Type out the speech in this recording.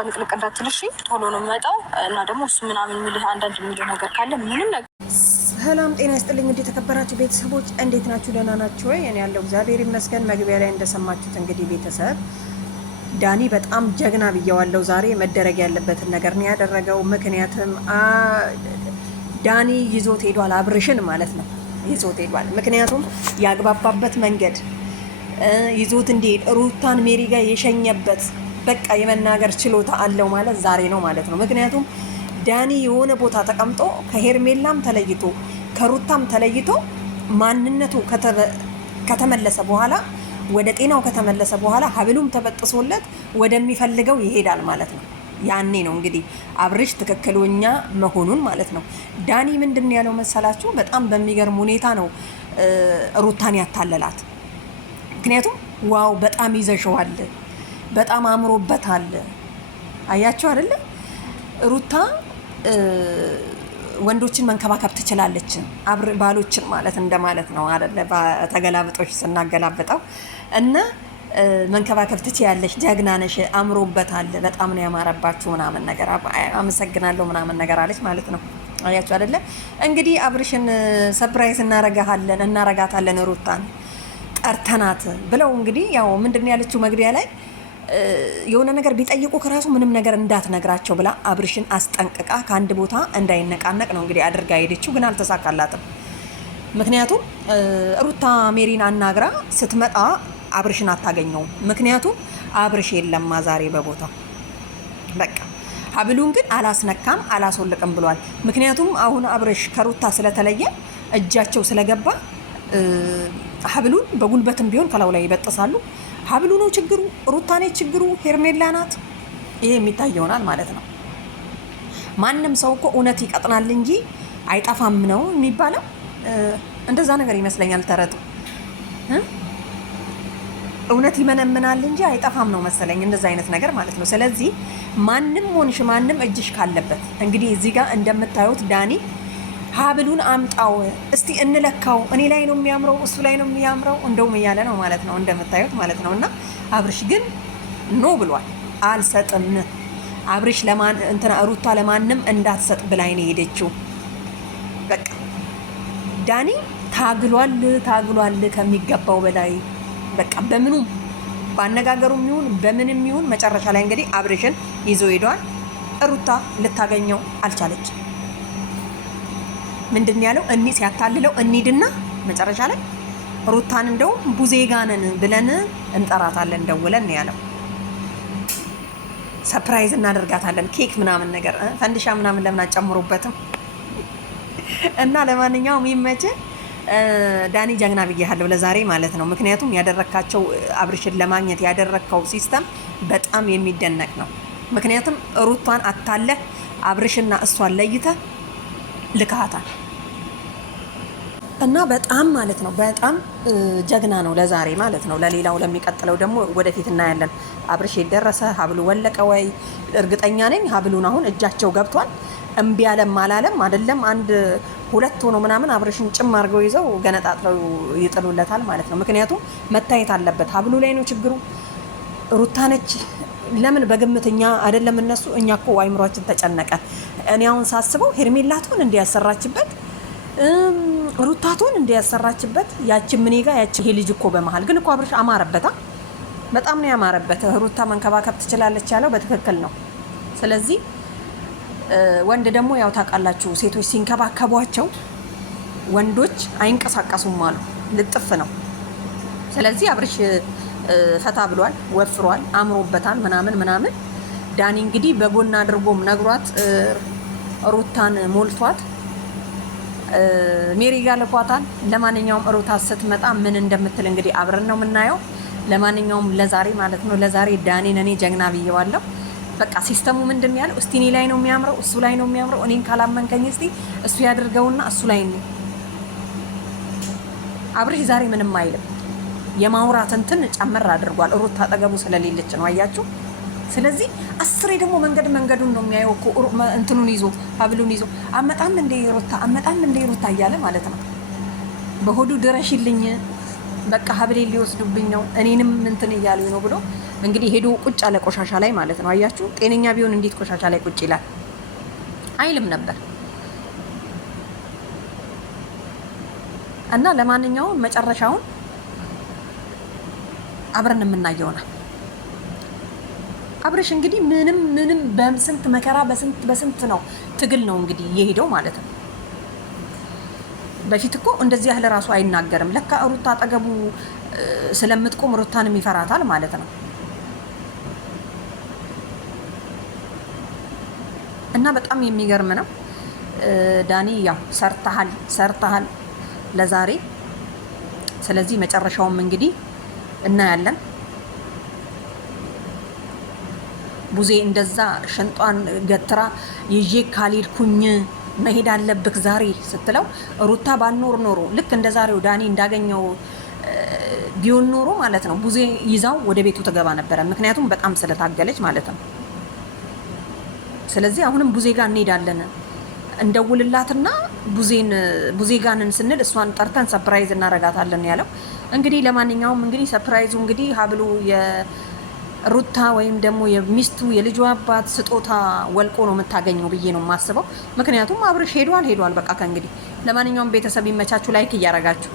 ልቅልቅ እንዳትል እሺ። ቶሎ ነው የሚመጣው እና ደግሞ እሱ ምናምን የሚልህ አንዳንድ የሚለው ነገር ካለ ምንም ነገር። ሰላም ጤና ይስጥልኝ። እንዴት የተከበራችሁ ቤተሰቦች እንዴት ናችሁ? ደህና ናችሁ ወይ? እኔ ያለው እግዚአብሔር ይመስገን። መግቢያ ላይ እንደሰማችሁት እንግዲህ ቤተሰብ ዳኒ በጣም ጀግና ብየዋለው። ዛሬ መደረግ ያለበትን ነገር ነው ያደረገው። ምክንያቱም ዳኒ ይዞት ሄዷል፣ አብርሽን ማለት ነው ይዞት ሄዷል። ምክንያቱም ያግባባበት መንገድ ይዞት እንዲሄድ ሩታን ሜሪ ጋር የሸኘበት በቃ የመናገር ችሎታ አለው ማለት ዛሬ ነው ማለት ነው። ምክንያቱም ዳኒ የሆነ ቦታ ተቀምጦ ከሄርሜላም ተለይቶ ከሩታም ተለይቶ ማንነቱ ከተመለሰ በኋላ ወደ ጤናው ከተመለሰ በኋላ ሀብሉም ተበጥሶለት ወደሚፈልገው ይሄዳል ማለት ነው። ያኔ ነው እንግዲህ አብርሽ ትክክለኛ መሆኑን ማለት ነው። ዳኒ ምንድን ያለው መሰላችሁ? በጣም በሚገርም ሁኔታ ነው ሩታን ያታለላት። ምክንያቱም ዋው በጣም ይዘሽዋል፣ በጣም አምሮበታል። አያችሁ አይደለ? ሩታ ወንዶችን መንከባከብ ትችላለች፣ ባሎችን ማለት እንደማለት ነው አይደለ? ተገላብጦች ስናገላብጠው እና መንከባከብ ትችያለሽ፣ ጀግና ነሽ፣ አምሮበታል፣ በጣም ነው ያማረባችሁ ምናምን ነገር አመሰግናለሁ ምናምን ነገር አለች ማለት ነው። አያችሁ አይደለ? እንግዲህ አብርሽን ሰርፕራይዝ እናረጋታለን ሩታን ጠርተናት ብለው እንግዲህ ያው ምንድን ያለችው መግቢያ ላይ የሆነ ነገር ቢጠይቁ ከራሱ ምንም ነገር እንዳትነግራቸው ብላ አብርሽን አስጠንቅቃ ከአንድ ቦታ እንዳይነቃነቅ ነው እንግዲህ አድርጋ ሄደችው። ግን አልተሳካላትም። ምክንያቱም ሩታ ሜሪን አናግራ ስትመጣ አብርሽን አታገኘውም። ምክንያቱም አብርሽ የለማ ዛሬ በቦታው በቃ። ሀብሉን ግን አላስነካም አላስወልቅም ብሏል። ምክንያቱም አሁን አብርሽ ከሩታ ስለተለየ እጃቸው ስለገባ ሀብሉን በጉልበትም ቢሆን ከላው ላይ ይበጥሳሉ። ሀብሉ ነው ችግሩ፣ ሩታ ነች ችግሩ፣ ሄርሜላ ናት። ይሄ የሚታይ ይሆናል ማለት ነው። ማንም ሰው እኮ እውነት ይቀጥናል እንጂ አይጠፋም ነው የሚባለው። እንደዛ ነገር ይመስለኛል ተረቱ። እውነት ይመነምናል እንጂ አይጠፋም ነው መሰለኝ፣ እንደዛ አይነት ነገር ማለት ነው። ስለዚህ ማንም ሆንሽ ማንም እጅሽ ካለበት እንግዲህ እዚህ ጋር እንደምታዩት ዳኒ ሀብሉን አምጣው እስቲ እንለካው፣ እኔ ላይ ነው የሚያምረው እሱ ላይ ነው የሚያምረው እንደውም እያለ ነው ማለት ነው እንደምታዩት ማለት ነው። እና አብርሽ ግን ኖ ብሏል፣ አልሰጥም። አብርሽ ሩታ ለማንም እንዳትሰጥ ብላኝ ነው የሄደችው። በቃ ዳኒ ታግሏል ከሚገባው በላይ በቃ በምኑም በአነጋገሩም ይሁን በምንም ይሁን መጨረሻ ላይ እንግዲህ አብርሽን ይዞ ሄዷል። ሩታ ልታገኘው አልቻለች። ምንድን ያለው ሲያታልለው እንሂድና መጨረሻ ላይ ሩታን እንደው ቡዜጋንን ብለን እንጠራታለን ደውለን ያለው። ሰርፕራይዝ እናደርጋታለን፣ ኬክ ምናምን ነገር ፈንዲሻ ምናምን ለምን አጨምሩበትም። እና ለማንኛውም ይመች ዳኒ፣ ጀግና ብያለሁ ለዛሬ ማለት ነው። ምክንያቱም ያደረካቸው አብርሽን ለማግኘት ያደረከው ሲስተም በጣም የሚደነቅ ነው። ምክንያቱም ሩቷን አታለህ አብርሽና እሷን ለይተህ ልካታል እና በጣም ማለት ነው በጣም ጀግና ነው ለዛሬ ማለት ነው። ለሌላው ለሚቀጥለው ደግሞ ወደፊት እናያለን። አብርሽ የደረሰ ሀብሉ ወለቀ ወይ? እርግጠኛ ነኝ ሀብሉን አሁን እጃቸው ገብቷል። እምቢ አለም አላለም አይደለም፣ አንድ ሁለት ሆኖ ምናምን አብርሽን ጭም አድርገው ይዘው ገነጣጥለው ይጥሉለታል ማለት ነው። ምክንያቱም መታየት አለበት፣ ሀብሉ ላይ ነው ችግሩ። ሩታ ነች። ለምን በግምትኛ አይደለም እነሱ፣ እኛ እኮ አይምሯችን ተጨነቀ። እኔ አሁን ሳስበው ሄርሜላቱን እንዲያሰራችበት ሩታቱን እንዲያሰራችበት ያችን ምን ጋ ያችን ይሄ ልጅ እኮ በመሃል ግን እኮ አብርሽ አማረበታ፣ በጣም ነው ያማረበት። ሩታ መንከባከብ ትችላለች ያለው በትክክል ነው። ስለዚህ ወንድ ደግሞ ያው ታውቃላችሁ፣ ሴቶች ሲንከባከቧቸው ወንዶች አይንቀሳቀሱም አሉ፣ ልጥፍ ነው። ስለዚህ አብርሽ ፈታ ብሏል፣ ወፍሯል፣ አምሮበታል ምናምን። ዳኒ እንግዲህ በጎና አድርጎም ነግሯት ሩታን ሞልቷት ሜሪ ጋር ልኳታል። ለማንኛውም ሩታ ስትመጣ ምን እንደምትል እንግዲህ አብረን ነው የምናየው። ለማንኛውም ለዛሬ ማለት ነው ለዛሬ ዳኒን እኔ ጀግና ብዬዋለሁ። በቃ ሲስተሙ ምንድን ያለው እስቲ እኔ ላይ ነው የሚያምረው እሱ ላይ ነው የሚያምረው፣ እኔን ካላመንከኝ እስቲ እሱ ያደርገውና እሱ ላይ ነው። አብርሽ ዛሬ ምንም አይልም፣ የማውራት እንትን ጨመር አድርጓል። ሩታ አጠገቡ ስለሌለች ነው አያችሁ። ስለዚህ አስሬ ደግሞ መንገዱን ነው የሚያየው እኮ እንትኑን ይዞ ሀብሉን ይዞ አመጣም እንደ ሩታ እያለ ማለት ነው። በሆዱ ድረሽልኝ በቃ ሀብሌ ሊወስዱብኝ ነው እኔንም እንትን እያሉኝ ነው ብሎ እንግዲህ ሄዶ ቁጭ አለ ቆሻሻ ላይ ማለት ነው። አያችሁ ጤነኛ ቢሆን እንዴት ቆሻሻ ላይ ቁጭ ይላል? አይልም ነበር። እና ለማንኛውም መጨረሻውን አብረን የምናየው ነው። አብርሽ እንግዲህ ምንም በስንት መከራ በስንት ነው ትግል ነው እንግዲህ የሄደው ማለት ነው። በፊት እኮ እንደዚህ ያህል ራሱ አይናገርም። ለካ ሩታ አጠገቡ ስለምትቆም ሩታንም ይፈራታል ማለት ነው። እና በጣም የሚገርም ነው። ዳኒ ያው ሰርተሃል ለዛሬ። ስለዚህ መጨረሻውም እንግዲህ እናያለን። ቡዜ እንደዛ ሽንጧን ገትራ ይዤ ካልሄድኩኝ መሄድ አለብክ ዛሬ ስትለው ሩታ ባልኖር ኖሮ ልክ እንደ ዛሬው ዳኒ እንዳገኘው ቢሆን ኖሮ ማለት ነው ቡዜ ይዛው ወደ ቤቱ ትገባ ነበረ። ምክንያቱም በጣም ስለታገለች ማለት ነው። ስለዚህ አሁንም ቡዜ ጋር እንሄዳለን እንደውልላትና ቡዜ ጋንን ስንል እሷን ጠርተን ሰፕራይዝ እናረጋታለን ያለው። እንግዲህ ለማንኛውም እንግዲህ ሰፕራይዙ እንግዲህ ሀብሉ የሩታ ወይም ደግሞ የሚስቱ የልጇ አባት ስጦታ ወልቆ ነው የምታገኘው ብዬ ነው የማስበው። ምክንያቱም አብርሽ ሄዷል በቃ ከእንግዲህ። ለማንኛውም ቤተሰብ ይመቻችሁ፣ ላይክ እያረጋችሁ